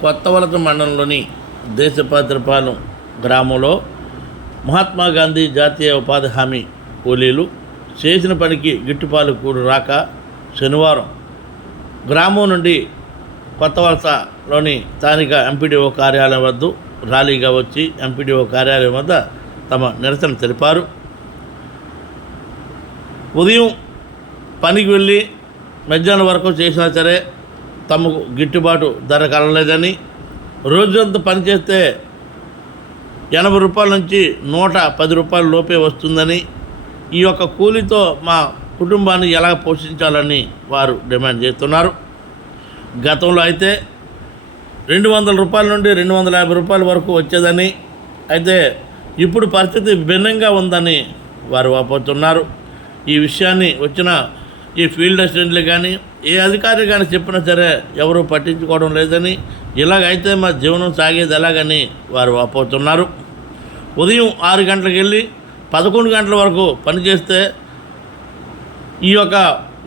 కొత్తవలస మండలంలోని దేశపాత్రపాలెం గ్రామంలో మహాత్మా గాంధీ జాతీయ ఉపాధి హామీ కూలీలు చేసిన పనికి గిట్టుపాలు కూడు రాక శనివారం గ్రామం నుండి కొత్తవలసలోని స్థానిక ఎంపీడీఓ కార్యాలయం వద్ద ర్యాలీగా వచ్చి ఎంపీడీఓ కార్యాలయం వద్ద తమ నిరసన తెలిపారు. ఉదయం పనికి వెళ్ళి మధ్యాహ్నం వరకు చేసినా సరే తమకు గిట్టుబాటు ధర కలలేదని రోజంతా పనిచేస్తే ఎనభై రూపాయల నుంచి నూట పది రూపాయల లోపే వస్తుందని ఈ యొక్క కూలీతో మా కుటుంబాన్ని ఎలా పోషించాలని వారు డిమాండ్ చేస్తున్నారు. గతంలో అయితే రెండు వందల రూపాయల నుండి రెండు వందల యాభై రూపాయల వరకు వచ్చేదని అయితే ఇప్పుడు పరిస్థితి భిన్నంగా ఉందని వారు వాపోతున్నారు. ఈ విషయాన్ని వచ్చిన ఈ ఫీల్డ్ అసిస్టెంట్లు కానీ ఏ అధికారి కానీ చెప్పినా సరే ఎవరు పట్టించుకోవడం లేదని ఇలాగైతే మా జీవనం సాగేది ఎలాగని వారు వాపోతున్నారు. ఉదయం ఆరు గంటలకు వెళ్ళి పదకొండు గంటల వరకు పనిచేస్తే ఈ యొక్క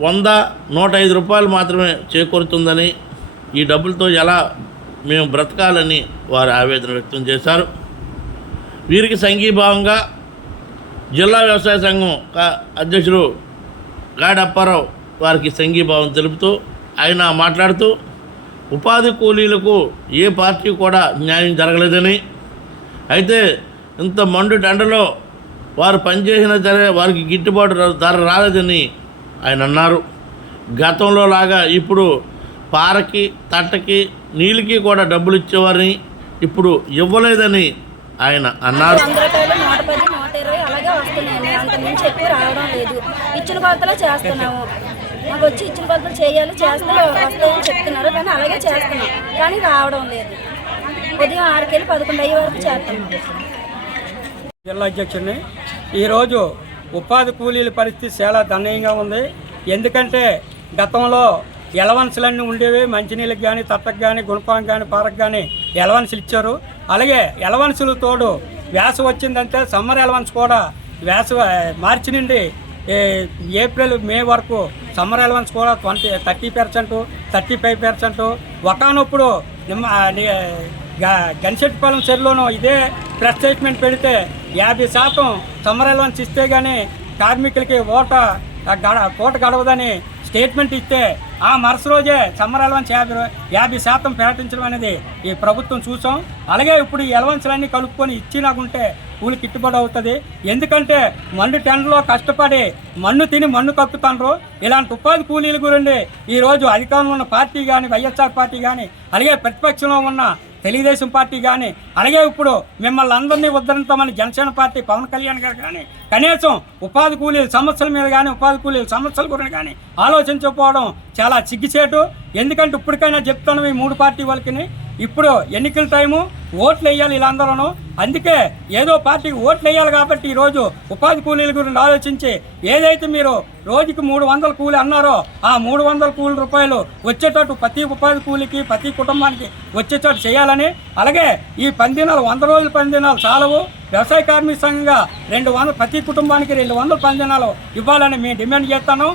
వంద నూట ఐదు రూపాయలు మాత్రమే చేకూరుతుందని ఈ డబ్బులతో ఎలా మేము బ్రతకాలని వారు ఆవేదన వ్యక్తం చేశారు. వీరికి సంఘీభావంగా జిల్లా వ్యవసాయ సంఘం అధ్యక్షుడు గాడప్పారావు వారికి సంఘీభావం తెలుపుతూ ఆయన మాట్లాడుతూ ఉపాధి కూలీలకు ఏ పార్టీ కూడా న్యాయం జరగలేదని. అయితే ఇంత మండు దండలో వారు పనిచేసిన సరే వారికి గిట్టుబాటు ధర రాలేదని ఆయన అన్నారు. గతంలో లాగా ఇప్పుడు పారకి తట్టకి నీళ్ళకి కూడా డబ్బులు ఇచ్చేవారని ఇప్పుడు ఇవ్వలేదని ఆయన అన్నారు. వంద రూపాయలు నూట పది రావడం లేదు. ఇచ్చిన కొలతలో చేస్తున్నాము. మాకు వచ్చి ఇచ్చిన కొలతలు చేయాలి చేస్తే వస్తాయని చెప్తున్నారు. కానీ అలాగే చేస్తున్నాం. కానీ రావడం లేదు. ఉదయం ఆరుకెళ్ళి పదకొండు అయ్యే వరకు చేస్తున్నాం. జిల్లా అధ్యక్షుడిని ఈరోజు ఉపాధి కూలీల పరిస్థితి చాలా దయనీయంగా ఉంది. ఎందుకంటే గతంలో ఎలవన్సులన్నీ ఉండేవి. మంచినీళ్ళకి కానీ తట్టకు కానీ గుణపాం కానీ పారకు కానీ ఎలవన్సులు ఇచ్చారు. అలాగే ఎలవన్సులు తోడు వేస వచ్చిందంటే సమ్మర్ ఎలవన్స్ కూడా వేసవ మార్చి నుండి ఏప్రిల్ మే వరకు సమ్మర్ అలవెన్స్ కూడా twenty thirty percent thirty five percent. ఒకనప్పుడు నిమ్మ ఆ, చెరువులోనూ ఇదే ప్రెస్ స్టేట్మెంట్ పెడితే యాభై శాతం సమ్మర్ అలవెన్స్ ఇస్తే కానీ కార్మికులకి ఓట గడ పూట గడవదని స్టేట్మెంట్ ఇస్తే ఆ మరుస రోజే చమ్మర అలవన్స్ యాభై యాభై శాతం ప్రకటించడం అనేది ఈ ప్రభుత్వం చూసాం. అలాగే ఇప్పుడు ఈ అలవన్స్లన్నీ కలుపుకొని ఇచ్చినాకుంటే కూలి కిట్టుబడి అవుతుంది. ఎందుకంటే మండు టెండర్లో కష్టపడి మన్ను తిని మన్ను కప్పుతాండ్రు ఇలాంటి ఉపాధి కూలీల గురించి ఈరోజు అధికారంలో ఉన్న పార్టీ కానీ వైఎస్ఆర్ పార్టీ కానీ అలాగే ప్రతిపక్షంలో ఉన్న తెలుగుదేశం పార్టీ కానీ అలాగే ఇప్పుడు మిమ్మల్ని అందరినీ ఉద్ధరించామని జనసేన పార్టీ పవన్ కళ్యాణ్ గారు కానీ కనీసం ఉపాధి కూలీల సమస్యల మీద కానీ ఉపాధి కూలీల సమస్యల గురించి కానీ ఆలోచించకపోవడం చాలా చాలా చిగ్గుచేటు. ఎందుకంటే ఇప్పటికైనా చెప్తాను ఈ మూడు పార్టీ వాళ్ళకి ఇప్పుడు ఎన్నికల టైము ఓట్లు వేయాలి వీళ్ళందరూ అందుకే ఏదో పార్టీకి ఓట్లు వేయాలి కాబట్టి ఈరోజు ఉపాధి కూలీల గురించి ఆలోచించి ఏదైతే మీరు రోజుకి మూడు వందల కూలి అన్నారో ఆ మూడు వందల కూలి రూపాయలు వచ్చేటట్టు ప్రతి ఉపాధి కూలికి ప్రతి కుటుంబానికి వచ్చేటట్టు చేయాలని. అలాగే ఈ పందినాలు వంద రోజుల పందినాలు చాలవు. వ్యవసాయ కార్మిక సంఘంగా రెండు వందలు ప్రతి కుటుంబానికి రెండు వందల పందినాలు ఇవ్వాలని మేము డిమాండ్ చేస్తాను